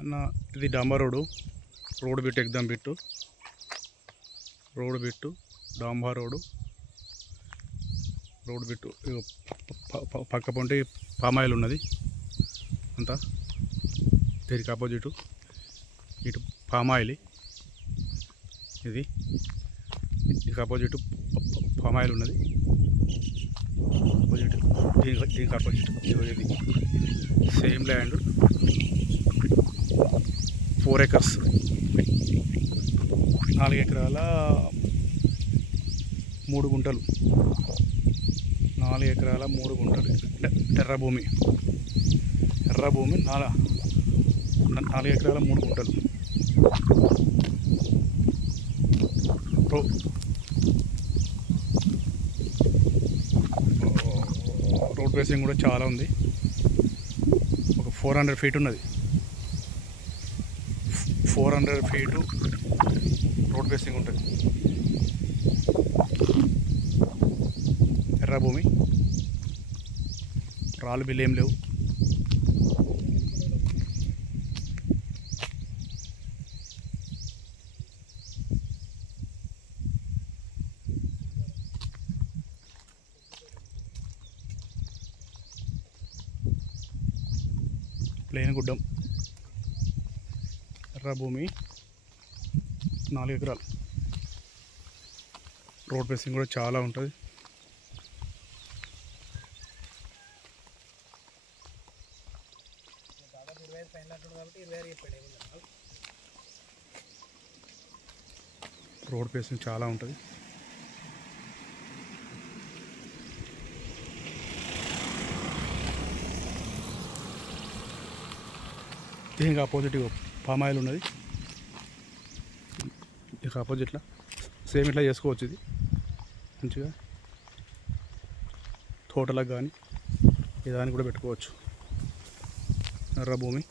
అన్న ఇది డాంబర్ రోడ్ బిట్ ఎగ్దాం బిట్టు రోడ్ బిట్టు డాంబర్ రోడ్ బిట్టు పక్క పొంటి పామాయిల్ ఉన్నది అంతా దీనికి ఆపోజిట్ ఇటు పామాయిల్ ఇది దీనికి ఆపోజిట్ పామాయిల్ ఉన్నది ఆపోజిట్ దీనికి ఆపోజిట్ ఇది సేమ్ ల్యాండ్ 4 acres 4 ఎకరాల 3 గుంటలు 4 ఎకరాల 3 గుంటలు ఎర్ర భూమి 4 ఎకరాల 3 గుంటలు రోడ్ బేసింగ్ కూడా చాలా ఉంది. ఒక 400 feet ఉన్నది. 400 feet రోడ్ బేసింగ్ ఉంటుంది. ఎర్ర భూమి, రాళ్ళు బిల్లు ఏం లేవు. ప్లేన్ గుడ్డం, ఎర్ర భూమి, 4 ఎకరాలు. రోడ్ బేసింగ్ కూడా చాలా ఉంటుంది. రోడ్ బేసింగ్ చాలా ఉంటుంది. దీనికి ఆపోజిట్ పామాయిల్ ఉన్నది. ఇక ఆపోజిట్లో సేమ్ ఇట్లా చేసుకోవచ్చు. ఇది మంచిగా తోటలకు కానీ ఇదానికి కూడా పెట్టుకోవచ్చు. ఎర్ర భూమి,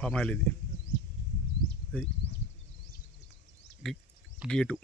పామాయిల్ ఇది గేటు.